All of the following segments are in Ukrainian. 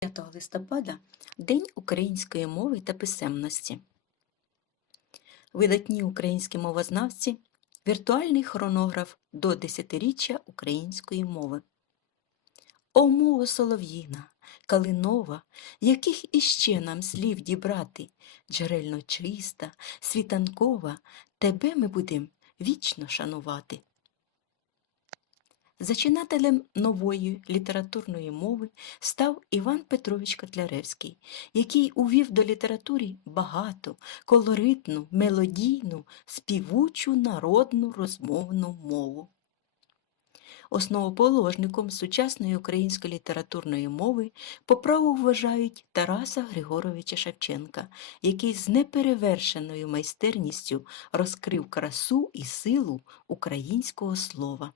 5 листопада День української мови та писемності. Видатні українські мовознавці, віртуальний хронограф до десятиріччя української мови. О мова солов'їна, калинова, яких іще нам слів дібрати, джерельно чиста, світанкова, тебе ми будем вічно шанувати. Зачинателем нової літературної мови став Іван Петрович Котляревський, який увів до літератури багату, колоритну, мелодійну, співучу народну розмовну мову. Основоположником сучасної української літературної мови по праву вважають Тараса Григоровича Шевченка, який з неперевершеною майстерністю розкрив красу і силу українського слова.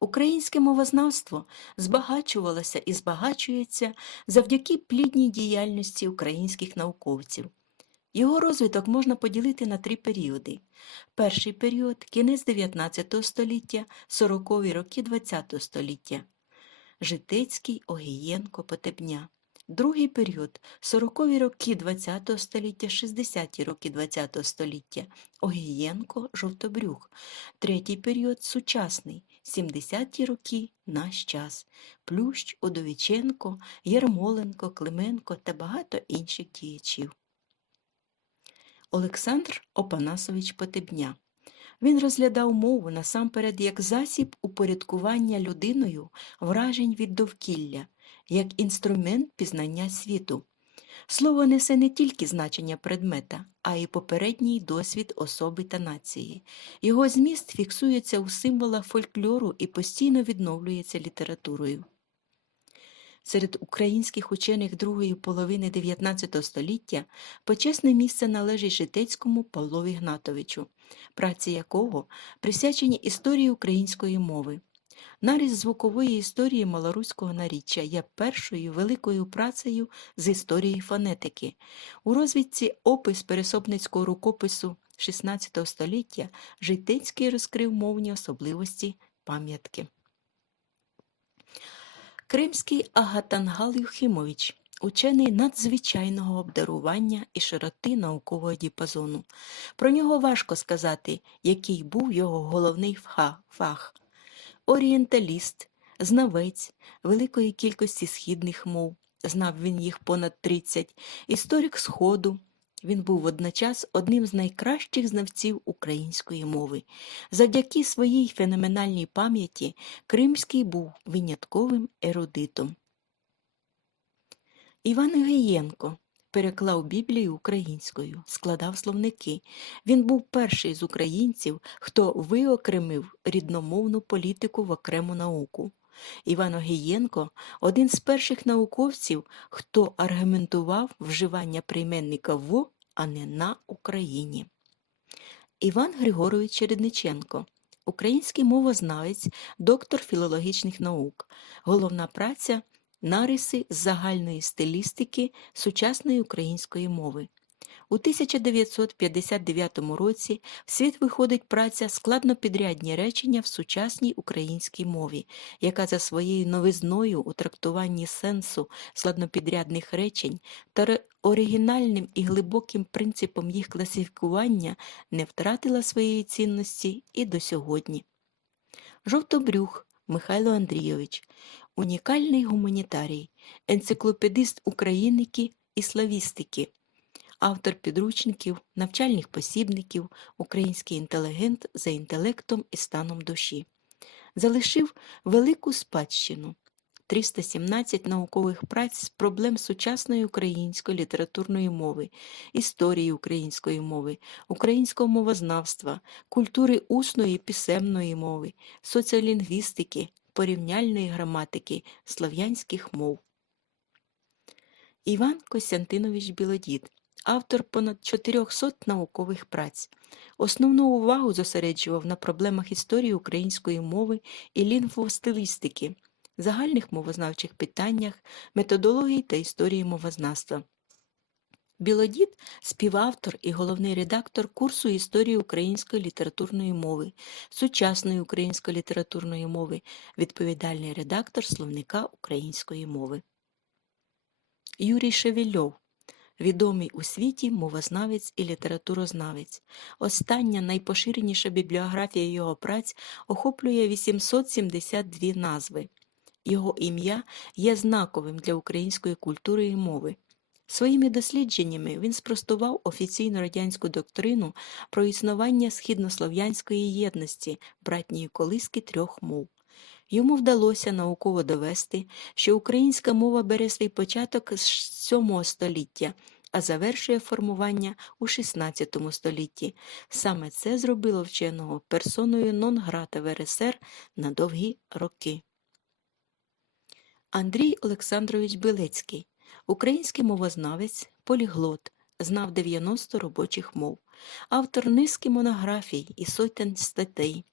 Українське мовознавство збагачувалося і збагачується завдяки плідній діяльності українських науковців. Його розвиток можна поділити на три періоди. Перший період кінець 19 століття, 40-ві роки 20 століття. Житецький, Огієнко, Потебня. Другий період 40-ві роки 20 століття, 60-ті роки 20 століття. Огієнко, Жовтобрюх. Третій період сучасний 70-ті роки наш час. Плющ, Удовіченко, Ярмоленко, Клименко та багато інших діячів. Олександр Опанасович Потебня. Він розглядав мову насамперед як засіб упорядкування людиною вражень від довкілля, як інструмент пізнання світу. Слово несе не тільки значення предмета, а й попередній досвід особи та нації. Його зміст фіксується у символах фольклору і постійно відновлюється літературою. Серед українських учених другої половини XIX століття почесне місце належить житецькому Павлові Гнатовичу, праці якого присвячені історії української мови. Наріз звукової історії малоруського наріччя є першою великою працею з історії фонетики. У розвідці опис пересопницького рукопису XVI століття Житецький розкрив мовні особливості пам'ятки. Кримський Агатангал Юхимович учений надзвичайного обдарування і широти наукового діапазону. Про нього важко сказати, який був його головний фах орієнталіст, знавець великої кількості східних мов, знав він їх понад 30, історик Сходу. Він був водночас одним з найкращих знавців української мови. Завдяки своїй феноменальній пам'яті Кримський був винятковим ерудитом. Іван Гієнко переклав Біблію українською, складав словники. Він був перший з українців, хто виокремив рідномовну політику в окрему науку. Іван Огієнко один з перших науковців, хто аргументував вживання прийменника в, а не на Україні. Іван Григорович Чередниченко український мовознавець, доктор філологічних наук, головна праця Нариси з загальної стилістики сучасної української мови. У 1959 році в світ виходить праця складнопідрядні речення в сучасній українській мові, яка за своєю новизною у трактуванні сенсу складнопідрядних речень та оригінальним і глибоким принципом їх класифікування не втратила своєї цінності і до сьогодні. Жовтобрюх Михайло Андрійович унікальний гуманітарій, енциклопедист україники і славістики, автор підручників, навчальних посібників, український інтелігент за інтелектом і станом душі. Залишив велику спадщину. 317 наукових праць з проблем сучасної української літературної мови, історії української мови, українського мовознавства, культури усної і писемної мови, соціолінгвістики, порівняльної граматики слов'янських мов. Іван Костянтинович Білодід, автор понад 400 наукових праць. Основну увагу зосереджував на проблемах історії української мови і лінгвостилістики, загальних мовознавчих питаннях, методології та історії мовознавства. Білодід співавтор і головний редактор курсу історії української літературної мови, сучасної української літературної мови, відповідальний редактор словника української мови. Юрій Шевельов, відомий у світі мовознавець і літературознавець. Остання найпоширеніша бібліографія його праць охоплює 872 назви. Його ім'я є знаковим для української культури і мови. Своїми дослідженнями він спростував офіційну радянську доктрину про існування східнослов'янської єдності братньої колиски трьох мов. Йому вдалося науково довести, що українська мова бере свій початок з VII століття, а завершує формування у XVI столітті. Саме це зробило вченого персоною нон-грата в РСР на довгі роки. Андрій Олександрович Білецький, український мовознавець, поліглот, знав 90 робочих мов, автор низки монографій і сотень статей.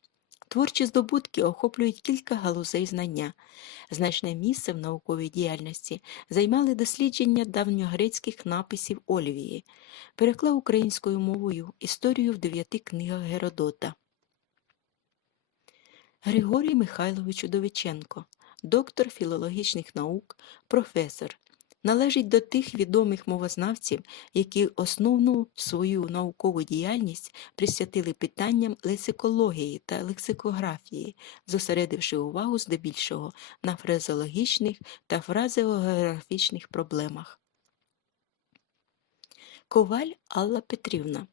Творчі здобутки охоплюють кілька галузей знання. Значне місце в науковій діяльності займали дослідження давньогрецьких написів Олівії, переклав українською мовою історію в дев'яти книгах Геродота. Григорій Михайлович Удовиченко, доктор філологічних наук, професор, належить до тих відомих мовознавців, які основну свою наукову діяльність присвятили питанням лексикології та лексикографії, зосередивши увагу здебільшого на фразеологічних та фразеографічних проблемах. Коваль Алла Петрівна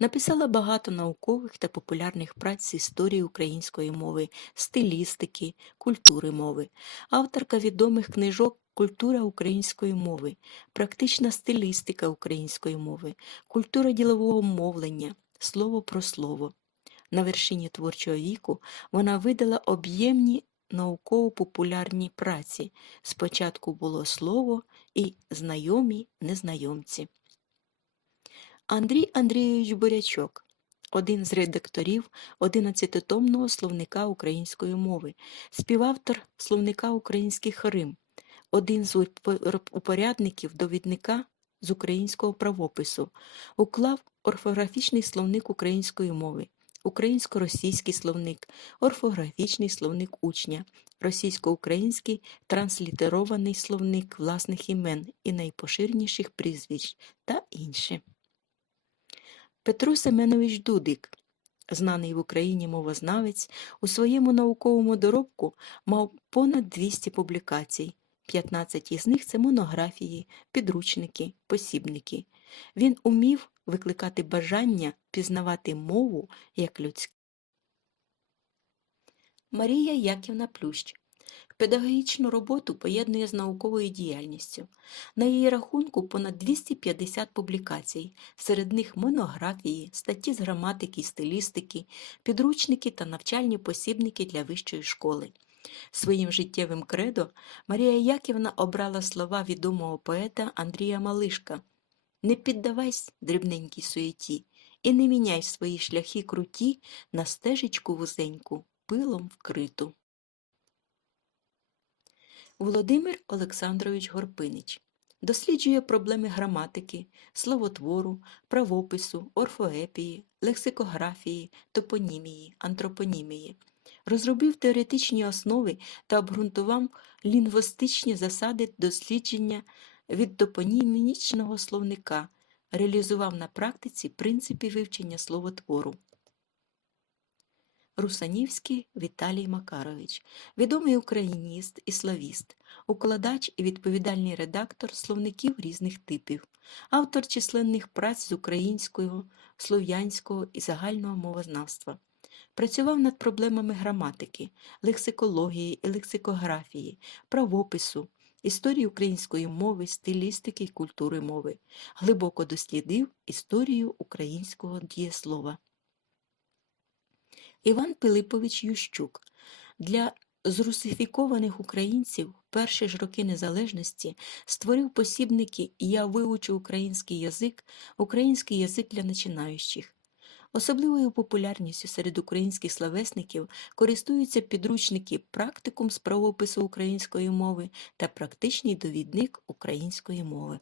написала багато наукових та популярних праць з історії української мови, стилістики, культури мови, авторка відомих книжок Культура української мови, практична стилістика української мови, культура ділового мовлення, слово про слово. На вершині творчого віку вона видала об'ємні науково-популярні праці. Спочатку було слово і знайомі незнайомці. Андрій Андрійович Борячок, один з редакторів 11-томного словника української мови, співавтор словника українських Рим, один з упорядників довідника з українського правопису, уклав орфографічний словник української мови, українсько-російський словник, орфографічний словник учня, російсько-український транслітерований словник власних імен і найпоширеніших прізвищ та інше. Петро Семенович Дудик, знаний в Україні мовознавець, у своєму науковому доробку мав понад 200 публікацій. 15 із них це монографії, підручники, посібники. Він умів викликати бажання пізнавати мову як людську. Марія Яківна Плющ Педагогічну роботу поєднує з науковою діяльністю. На її рахунку понад 250 публікацій, серед них монографії, статті з граматики і стилістики, підручники та навчальні посібники для вищої школи. Своїм життєвим кредо Марія Яківна обрала слова відомого поета Андрія Малишка Не піддавайся дрібненькій суєті і не міняй свої шляхи круті на стежечку вузеньку, пилом вкриту. Володимир Олександрович Горпинич. Досліджує проблеми граматики, словотвору, правопису, орфоепії, лексикографії, топонімії, антропонімії, розробив теоретичні основи та обґрунтував лінгвістичні засади дослідження від топонімічного словника, реалізував на практиці принципи вивчення словотвору. Русанівський Віталій Макарович, відомий україніст і славіст, укладач і відповідальний редактор словників різних типів, автор численних праць з українського, слов'янського і загального мовознавства. Працював над проблемами граматики, лексикології і лексикографії, правопису, історії української мови, стилістики і культури мови, глибоко дослідив історію українського дієслова. Іван Пилипович Ющук для зрусифікованих українців перші ж роки незалежності створив посібники Я вивчу український язик, український язик для починаючих. Особливою популярністю серед українських славесників користуються підручники практикум з правопису української мови та практичний довідник української мови.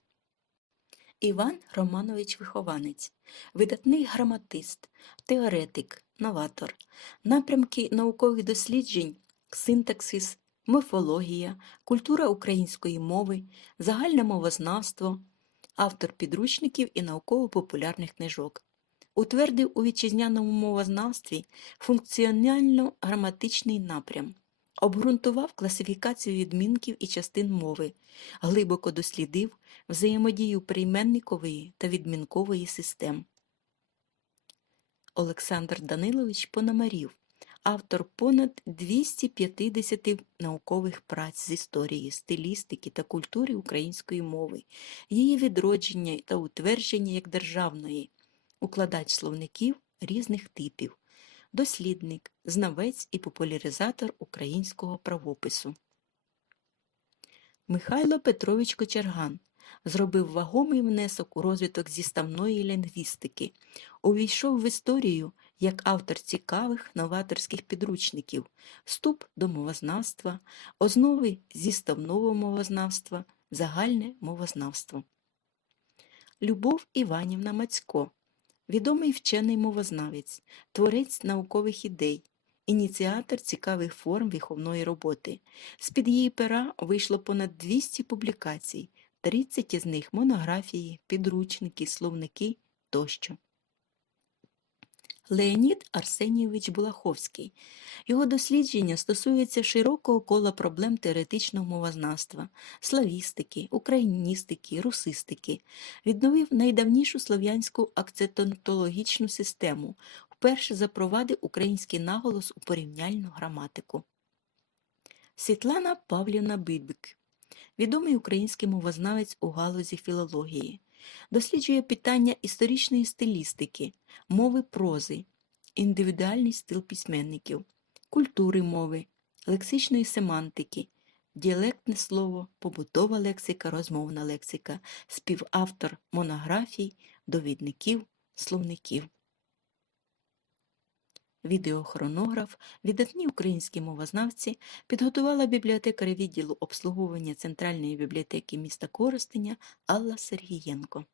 Іван Романович Вихованець, видатний граматист, теоретик, новатор, напрямки наукових досліджень, синтаксис, мифологія, культура української мови, загальне мовознавство, автор підручників і науково-популярних книжок. Утвердив у вітчизняному мовознавстві функціонально-граматичний напрям, обґрунтував класифікацію відмінків і частин мови, глибоко дослідив взаємодію прийменникової та відмінкової систем. Олександр Данилович Пономарів, автор понад 250 наукових праць з історії, стилістики та культури української мови, її відродження та утвердження як державної, укладач словників різних типів, дослідник, знавець і популяризатор українського правопису. Михайло Петрович Кочерган зробив вагомий внесок у розвиток зіставної лінгвістики, увійшов в історію як автор цікавих новаторських підручників, вступ до мовознавства, основи зіставного мовознавства, загальне мовознавство. Любов Іванівна Мацько, відомий вчений мовознавець, творець наукових ідей, ініціатор цікавих форм виховної роботи. З-під її пера вийшло понад 200 публікацій, 30 із них монографії, підручники, словники тощо. Леонід Арсенійович Булаховський. Його дослідження стосуються широкого кола проблем теоретичного мовознавства, славістики, україністики, русистики. Відновив найдавнішу слов'янську акцентологічну систему, вперше запровадив український наголос у порівняльну граматику. Світлана Павлівна Бибик. Відомий український мовознавець у галузі філології. Досліджує питання історичної стилістики, мови прози, індивідуальний стил письменників, культури мови, лексичної семантики, діалектне слово, побутова лексика, розмовна лексика, співавтор монографій, довідників, словників. Відеохронограф, видатні українські мовознавці підготувала бібліотекаря відділу обслуговування Центральної бібліотеки міста Коростеня Алла Сергієнко.